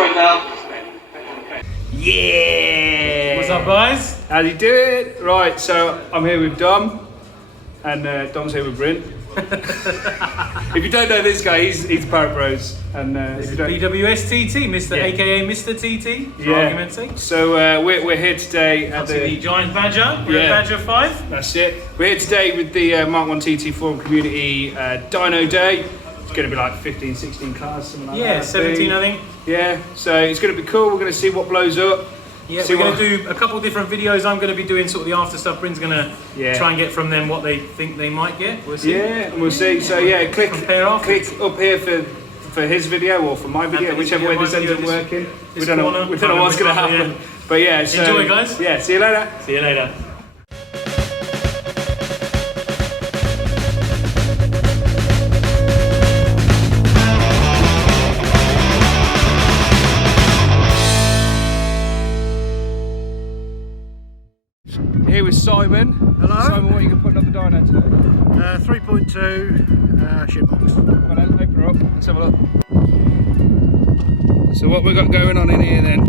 Sorry, Mel. Yeah! What's up, guys? How do you do it? Right, so I'm here with Dom, and Dom's here with Bryn. If you don't know this guy, he's Power Bros, and if you don't, BWS TT, Mr. Yeah. AKA Mr. TT, for argument's sake. So we're here today at the Giant Badger. We're at Badger 5. That's it. We're here today with the Mark 1 TT Forum Community Dyno Day. It's going to be like 15, 16 cars, something like that. Yeah, 17 I think. Yeah, so it's going to be cool. We're going to see what blows up. Yeah, we're going to do a couple of different videos. I'm going to be doing sort of the after stuff. Bryn's going to try and get from them what they think they might get. We'll see. Yeah, and we'll see. So yeah, click up here for his video or for my video, whichever way this ends up working. We don't know what's going to happen. But yeah, so enjoy, guys. Yeah, see you later. See you later. Here with Simon. Hello. Simon, what are you going to put on the dyno today? 3.2 shitbox. Well, open her up. Let's have a look. So what we got going on in here then?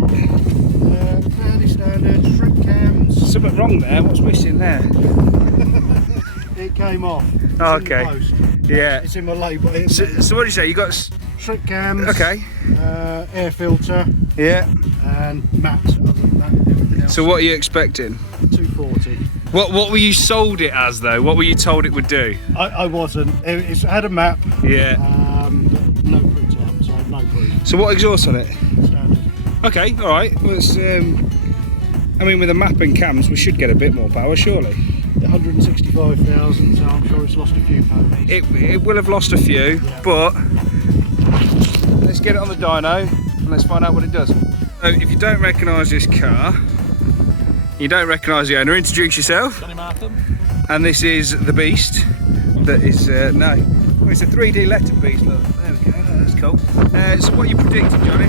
Fairly standard shrink cams. Something wrong there. What's missing there? It came off. It's okay. in the post. Yeah. It's in my label. So what do you say? You got shrink cams. Okay. Air filter. Yeah. And mats. Other than that, everything else. So what are you expecting? 240. What were you sold it as though? What were you told it would do? I wasn't. It had a map. Yeah. But no printout, so I had no clue. So what exhaust on it? Standard. Okay. All right. Well, it's, I mean, with the map and cams, we should get a bit more power, surely. 165,000, so I'm sure it's lost a few pounds. It will have lost a few, but let's get it on the dyno and let's find out what it does. So if you don't recognise this car, you don't recognise the owner, introduce yourself. Johnny Markham. And this is the beast. That is, no, well, it's a 3D lettered beast, look. There we go, that's cool. So what are you predicting, Johnny?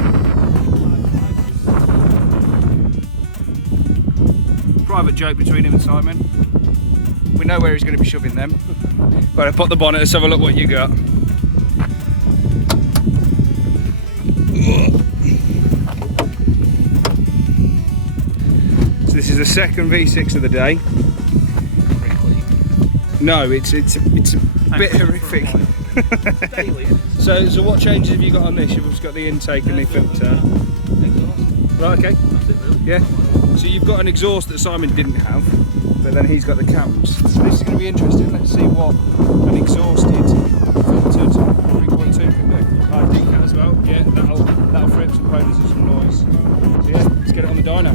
Private joke between him and Simon. We know where he's going to be shoving them. Right, I'll pop the bonnet, let's have a look what you got. So this is the second V6 of the day. No, it's a bit horrific. So what changes have you got on this? You've just got the intake and the filter. Right, okay. Yeah. So you've got an exhaust that Simon didn't have, but then he's got the cams. So this is going to be interesting. Let's see what an exhausted filtered 3.2 can do. Decat as well. Yeah, that'll free up some components and some noise. So yeah, let's get it on the dyno.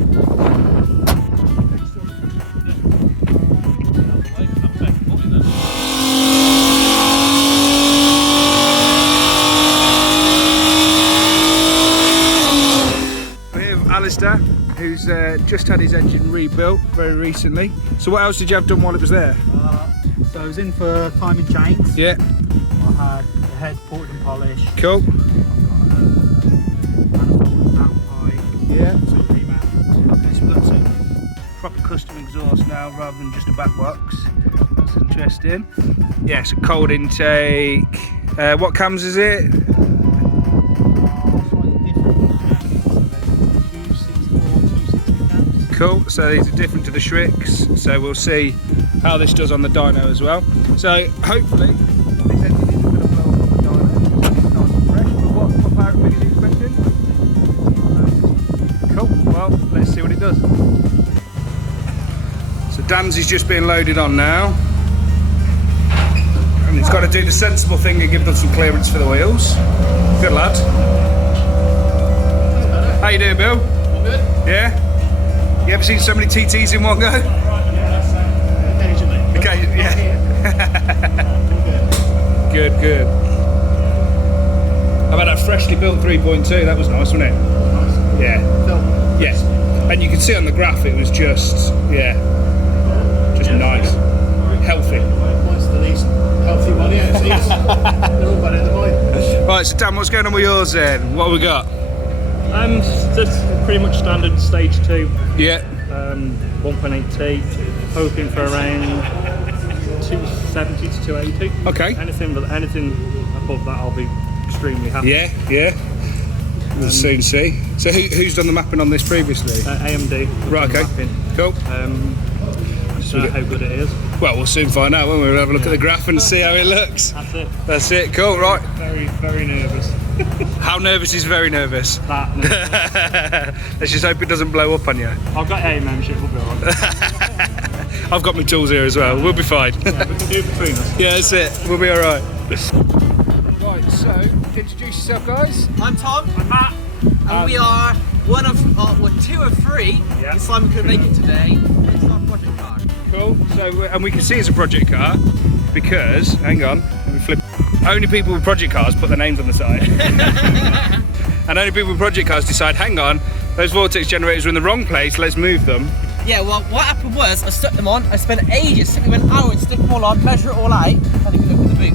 Who's just had his engine rebuilt very recently. So what else did you have done while it was there? So I was in for timing chains. Yeah. I had the head ported and polished. Cool. I've got a manifold down pipe. Yeah. So remap. Okay, so we've got some proper custom exhaust now rather than just a back box. That's interesting. Yeah, so cold intake. What cams is it? Cool, so these are different to the Shricks, so we'll see how this does on the dyno as well. So hopefully this engine is going to blow up on the dyno. It's nice and fresh, but what power figures are you expecting? Cool, well let's see what it does. So Dan's is just being loaded on now. And he's got to do the sensible thing and give them some clearance for the wheels. Good lad. How you doing, Bill? All good? Yeah? You ever seen so many TTs in one go? Occasionally. Occasionally, yeah. Good. How about that freshly built 3.2? That was nice, wasn't it? Nice. Yeah. Yes. And you can see on the graph it was just nice. Healthy. Mine's the least healthy one, yeah. They're all better than mine. Right, so Dan, what's going on with yours then? What have we got? Just pretty much standard stage 2. Yeah. 1.8T, hoping for around 270 to 280. Okay. Anything above that, I'll be extremely happy. Yeah. We'll soon see. So who's done the mapping on this previously? AMD. Right, okay. Mapping. Cool. So how good it is. Well, we'll soon find out, won't we? We'll have a look at the graph and see how it looks. That's it. That's it, cool, right. Very, very nervous. How nervous is very nervous? That nervous. Let's just hope it doesn't blow up on you. I've got A membership, we'll be alright. I've got my tools here as well, we'll be fine. Yeah, we can do it between us. Yeah, that's it, we'll be alright. Right, so, introduce yourself, guys. I'm Tom, I'm Matt. and we are one of, two of three. Yeah. Simon couldn't make it today. It's our project car. Cool, so, and we can see it's a project car because, hang on, let me flip. Only people with project cars put their names on the side. And only people with project cars decide, hang on, those vortex generators are in the wrong place, let's move them. Yeah, well, what happened was I stuck them on. I spent ages, took me an hour to stick them all on, measure it all out, and then could open the boot.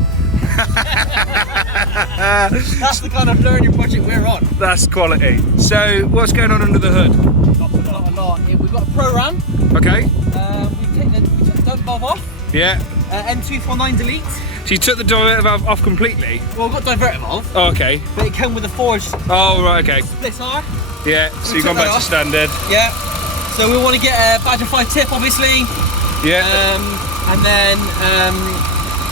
That's the kind of learning project we're on. That's quality. So, what's going on under the hood? Not a lot. Yeah, we've got a Pro Ram. Okay. We took the dump valve off. Yeah. N249 delete. So you took the diverter valve off completely? Well, we've got diverter valve, Oh, okay. but it came with a forged Oh, right, okay. split R. Yeah, so you've gone back to standard. Yeah. So we want to get a Badger 5 tip, obviously. Yeah. And then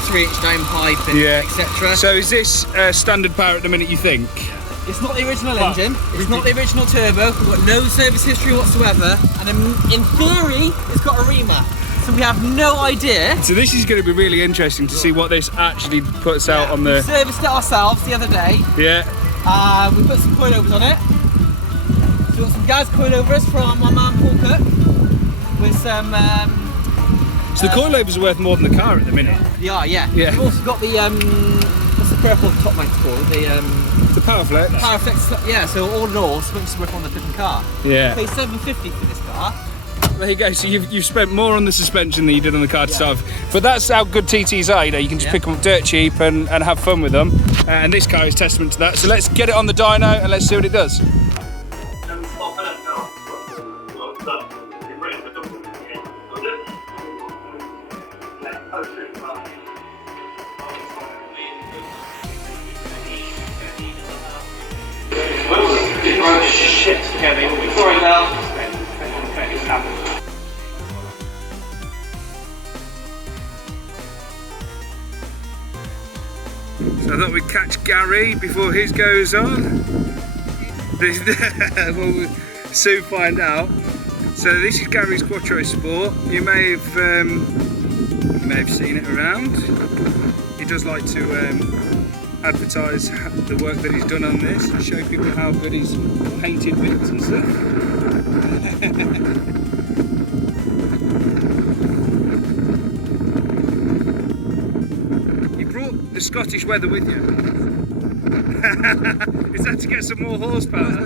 3-inch down pipe and Yeah. etc. So is this standard power at the minute, you think? It's not the original engine. It's not the original turbo. We've got no service history whatsoever. And in theory, it's got a remap. So we have no idea. So this is going to be really interesting to see what this actually puts out on We the... serviced it ourselves the other day. Yeah. We put some coilovers on it. So we got some gas coilovers from my man Paul Cook. With some... So the coilovers are worth more than the car at the minute. yeah. Yeah. We've also got the... what's the purple top mount called? The power flex. Power flex, yeah, so all in all, supposed to work on the flipping car. Yeah. Paid $750 for this car. There you go. So you've spent more on the suspension than you did on the car to start with. But that's how good TTs are. You know, you can just pick them up dirt cheap and have fun with them. And this car is testament to that. So let's get it on the dyno and let's see what it does. Shit, Kevin. Sorry, Mel. So I thought we'd catch Gary before his goes on. Well, we'll soon find out. So this is Gary's Quattro Sport. You may have seen it around. He does like to advertise the work that he's done on this and show people how good he's painted bits and stuff. You brought the Scottish weather with you. Is that to get some more horsepower?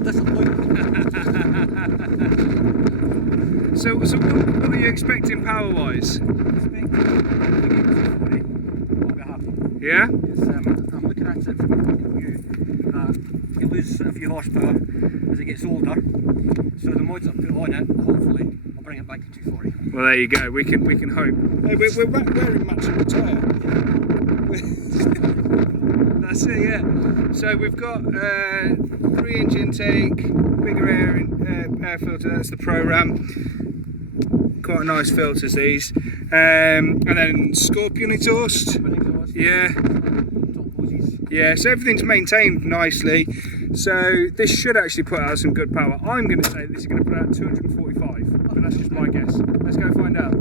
So what are you expecting power-wise? Yeah? I'm looking at it from the point of view that it loses a few horsepower as it gets older. So the mods I put on it, hopefully, I'll bring it back to 240. Well, there you go. We can hope. Hey, we're wearing matching tyre. That's it, yeah. So we've got 3-inch intake, bigger air filter. That's the Pro Ram. Quite nice filters these. And then Scorpion exhaust. Yeah. Yeah, so everything's maintained nicely. So this should actually put out some good power. I'm going to say this is going to put out 245, but that's just my guess. Let's go find out.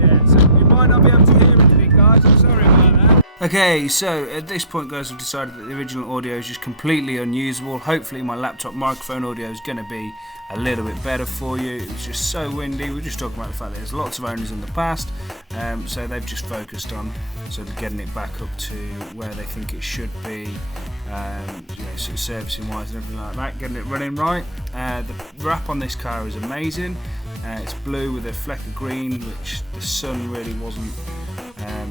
Yeah, so you might not be able to hear anything, guys. I'm sorry about that. Okay, so at this point, guys, I've decided that the original audio is just completely unusable. Hopefully my laptop microphone audio is going to be a little bit better for you. It was just so windy. We were just talking about the fact that there's lots of owners in the past, so they've just focused on sort of getting it back up to where they think it should be, you know, sort of servicing wise and everything like that, getting it running right. The wrap on this car is amazing. It's blue with a fleck of green, which the sun really wasn't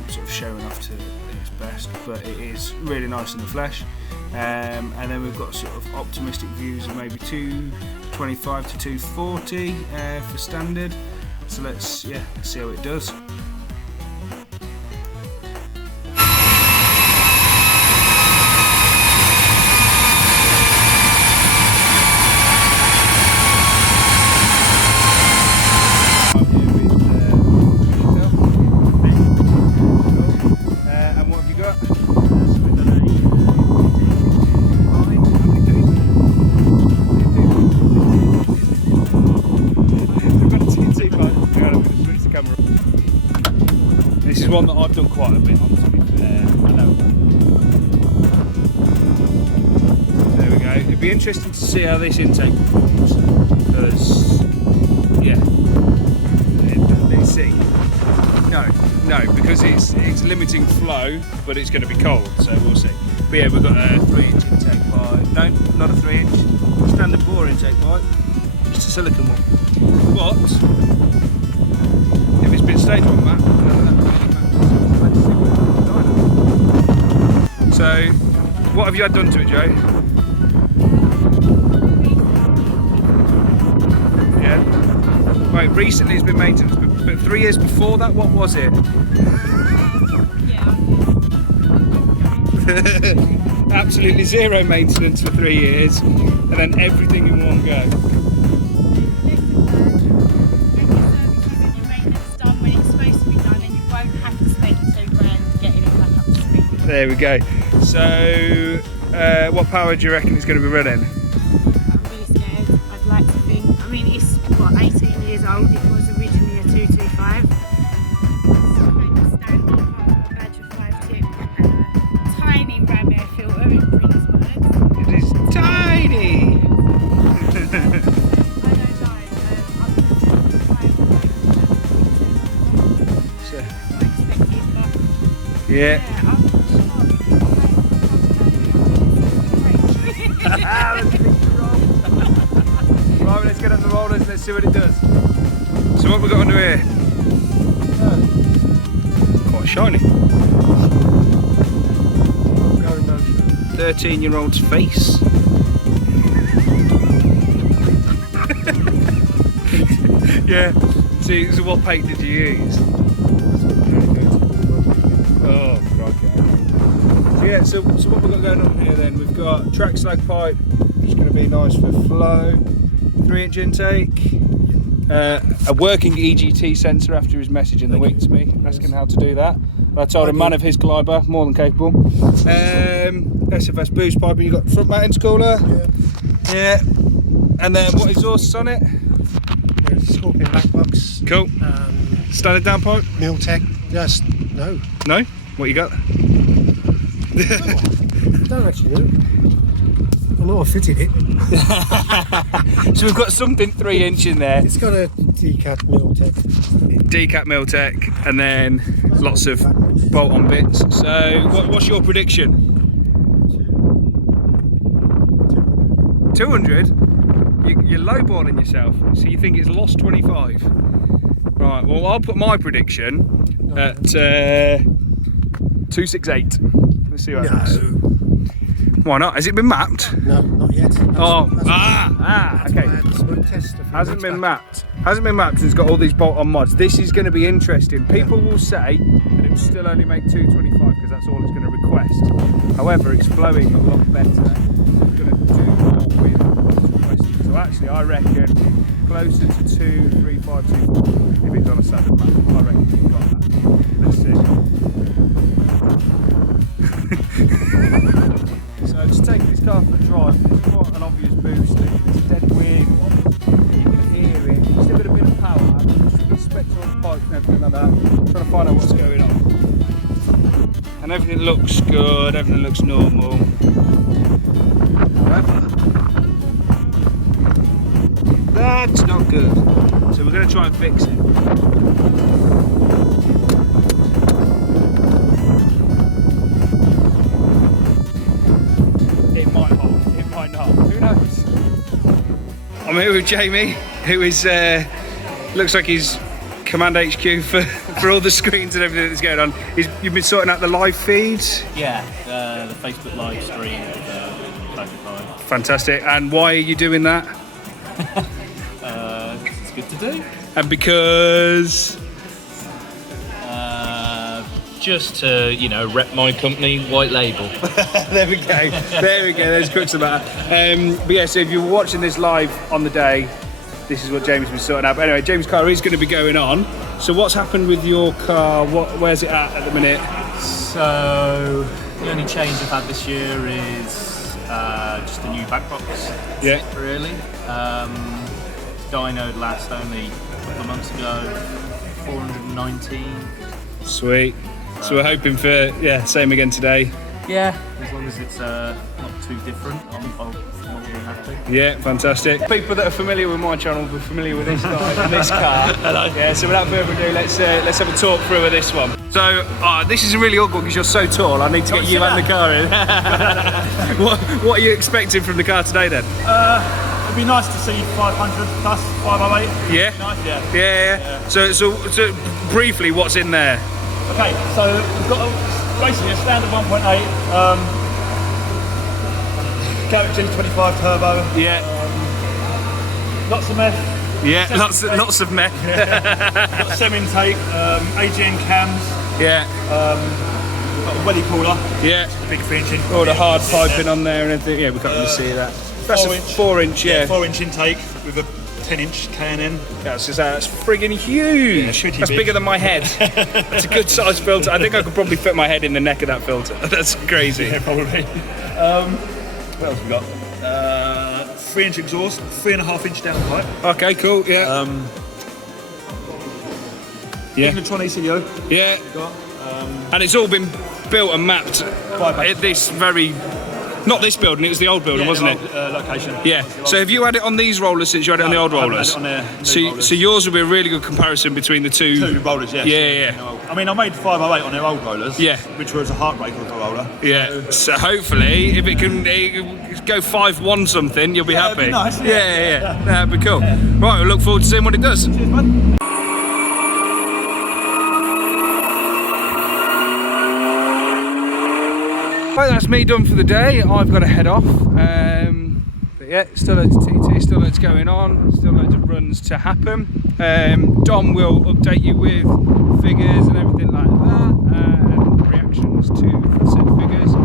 sort of showing off to its best, but it is really nice in the flesh. And then we've got sort of optimistic views of maybe 225 to 240 for standard. So let's see how it does. one that I've done quite a bit on, to be fair. I know. There we go. It'd be interesting to see how this intake performs, because, yeah, let's see. No, because it's limiting flow, but it's going to be cold, so we'll see. But yeah, we've got a 3-inch intake pipe. No, not a 3-inch. Standard bore intake pipe. Just a silicone one. But if it's been stage 1 mat, then that really matters. So, what have you had done to it, Joe? Yeah. Right, recently it's been maintenance, but 3 years before that, what was it? Absolutely zero maintenance for 3 years, and then everything in one go. There we go. So, what power do you reckon it's going to be running? I'm really scared. I'd like to think. I mean, it's what, 18 years old. It was originally a 225. It's kind of standard, a badge of 5 tip, tiny ram air filter in Greensburg. It is tiny. I don't know. I'm So, expected, but yeah. Right, let's get on the rollers and let's see what it does. So what have we got under here? Quite shiny. 13-year-old's face. Yeah. So what paint did you use? Oh, crikey. So yeah, so what we've got going on here then, we've got track slag pipe, which is going to be nice for flow, 3-inch intake, a working EGT sensor after his message in the week to me, asking how to do that. I told a man of his calibre, more than capable. SFS boost pipe, and you've got front mount intercooler. Yeah. And then what exhausts on it? Scorpion black box. Cool. Standard downpipe? Miltech. Yes. No. No? What you got? I don't actually know. I know I fitted it. So we've got something 3-inch in there. It's got a decat Miltech. Decat Miltech, and then lots of bolt-on bits. So what's your prediction? 200? You're lowballing yourself. So you think it's lost 25? Right, well I'll put my prediction at 268. Let's see what happens. Why not? Has it been mapped? No, not yet. Okay. Hasn't been mapped. Hasn't been mapped, and it's got all these bolt-on mods. This is going to be interesting. People will say that it will still only make 225 because that's all it's going to request. However, it's flowing a lot better. So it's going to do more with what's requested. So actually, I reckon closer to 235, 240 if it's on a standard map. I reckon you've got that. Let's see. So just taking this car for a drive, it's quite an obvious boost. It's a dead weird one. You can hear it. It's still got a bit of power. Just got specs on the pipes and everything like that. Trying to find out what's going on. And everything looks good. Everything looks normal. However, that's not good. So we're going to try and fix it. I'm here with Jamie, who is looks like he's command HQ for all the screens and everything that's going on. You've been sorting out the live feeds? Yeah, the Facebook live stream, Facebook Live. Fantastic. And why are you doing that? It's good to do. And because? Just to, rep my company, white label. There we go. There we go. There's crux of that. But yeah, so if you're watching this live on the day, this is what James has been sorting out. But anyway, James' car is going to be going on. So what's happened with your car? Where's it at the minute? So the only change I've had this year is just a new back box. Yeah. Really. Dyno'd last only a couple of months ago. 419 Sweet. So we're hoping for, same again today. Yeah, as long as it's not too different, I'll be happy. Yeah, fantastic. People that are familiar with my channel will be familiar with this guy and this car. Hello. Yeah, so without further ado, let's have a talk through of this one. So, this is really awkward because you're so tall. I need to get you and the car in. What are you expecting from the car today then? It'd be nice to see 500 plus 508. Yeah? Nice, Yeah. So briefly, what's in there? Okay, so we've got basically a standard 1.8 Garrett G25 turbo. Yeah. Lots of meth. Yeah, lots of meth. Got SEM intake, AGN cams. Yeah. Got a welly cooler. Yeah. Big 3-inch. All the hard piping on there and everything. Yeah, we can't really see that. That's a 4-inch, yeah. 4-inch intake with a 10-inch K&N. That's friggin' huge. Yeah, that's bigger than my head. That's a good size filter. I think I could probably fit my head in the neck of that filter. That's crazy. Yeah, probably. What else we got? 3-inch exhaust, 3.5-inch downpipe. Okay, cool. Yeah. Ignitron ECU. Yeah. And it's all been built and mapped at this very. Not this building, it was the old building, wasn't it? Location. Yeah. So have you had it on these rollers since you had it on the old rollers? On there, so yours will be a really good comparison between the two rollers, yes. Yeah. I mean, I made 508 on their old rollers. Yeah. Which was a heartbreaker of a roller. Yeah. So hopefully, if it can go 5-1 something, you'll be happy. It'd be nice. Yeah. That'd be cool. Right, we'll look forward to seeing what it does. Cheers, bud. Right, that's me done for the day. I've got to head off. But yeah, still loads of TT, still loads going on, still loads of runs to happen. Dom will update you with figures and everything like that, and reactions to said figures. I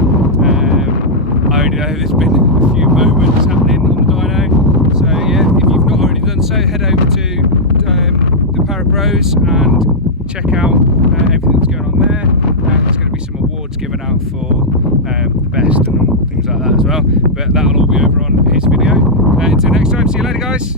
already know there's been a few moments happening on the dyno. So yeah, if you've not already done so, head over to the Parrot Bros and check out everything that's going on there. There's going to be some awards given out for the best and things like that as well, but that'll all be over on his video. Until next time, see you later guys.